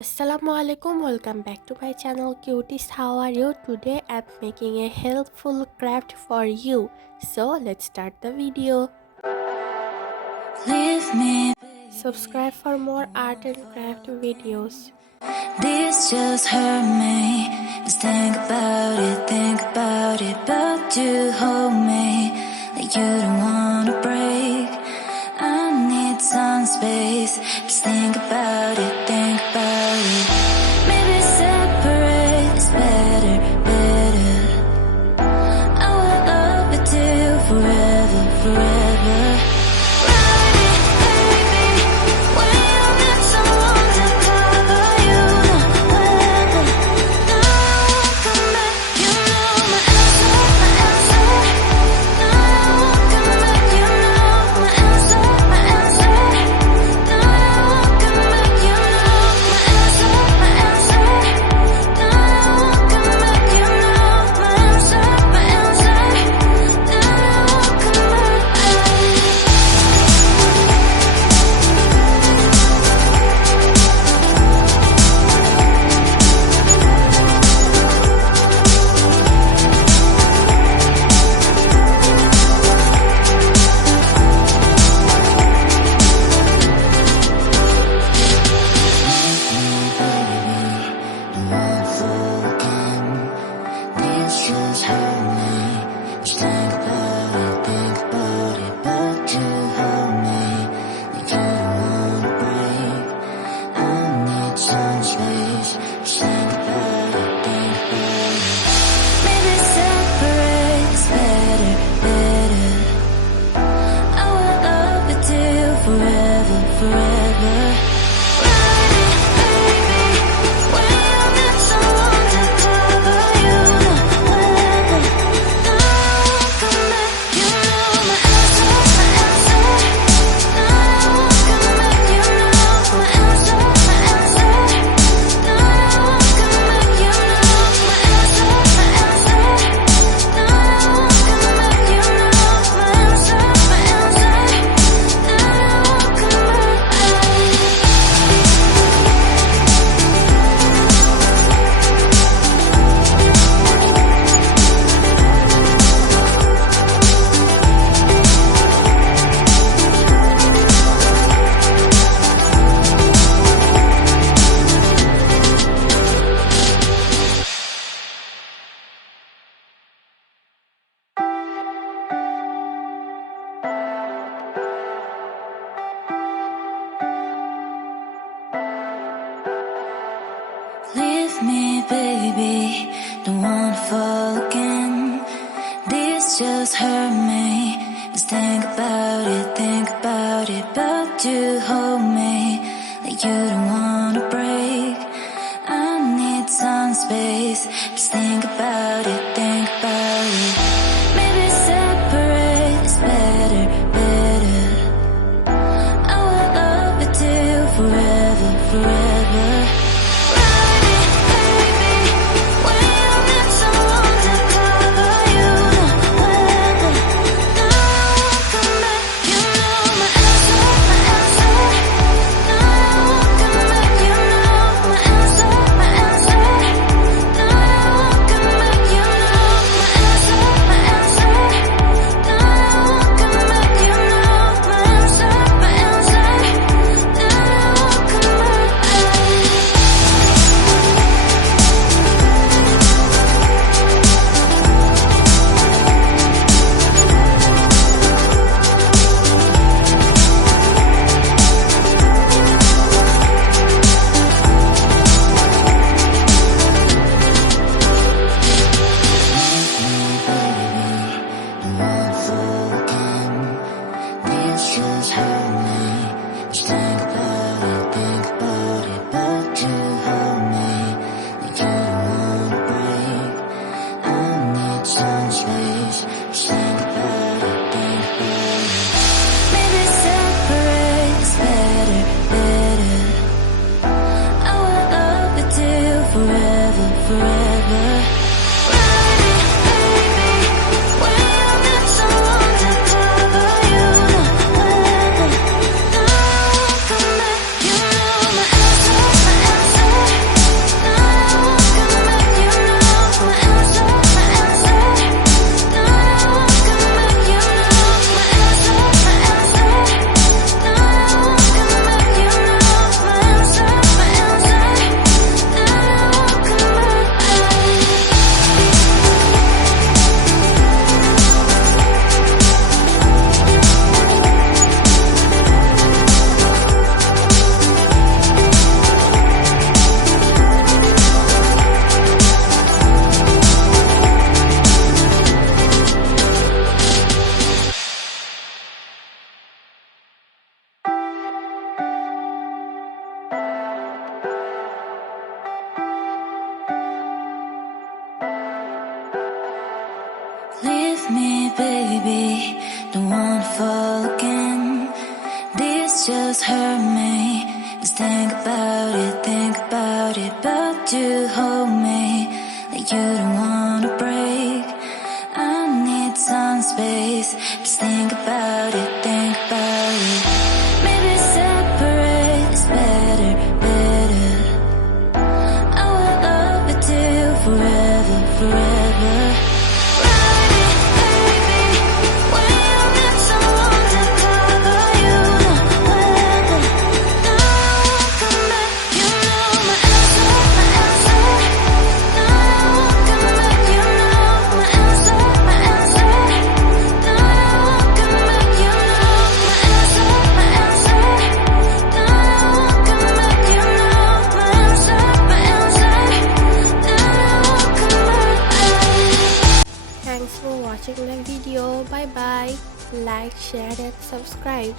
Assalamualaikum, welcome back to my channel Cuties. How are you? Today I'm making a helpful craft for you. So let's start the video. Leave me. Subscribe for more art and craft videos. This just hurt me. Just think about it, but you hold me like you don't wanna break. I need some space. Just think about it, Maybe separate is better, better. I will love you till forever, forever. Leave me, baby, don't wanna fall again. This just hurt me. Just think about it, but you hold me like you don't wanna break. I need some space. Just think about it, Maybe separate is better, better. I will love you till forever, forever. baby. Don't wanna fall again. This just hurt me. Just think about it, but you hold me like you don't wanna break. I need some space. Just think about it, Maybe separate is better, better. I will love you till forever, forever. Ride it, baby, when you need someone to cover you, the weather. Now I won't come back, you know my answer, my answer. Now I won't come back, you know my answer, my answer. Now I won't come back, you know my answer, my answer. Now I won't come back, you know my answer, my answer. Now I won't come back. Thanks for watching the video. Bye bye. Like, share and subscribe.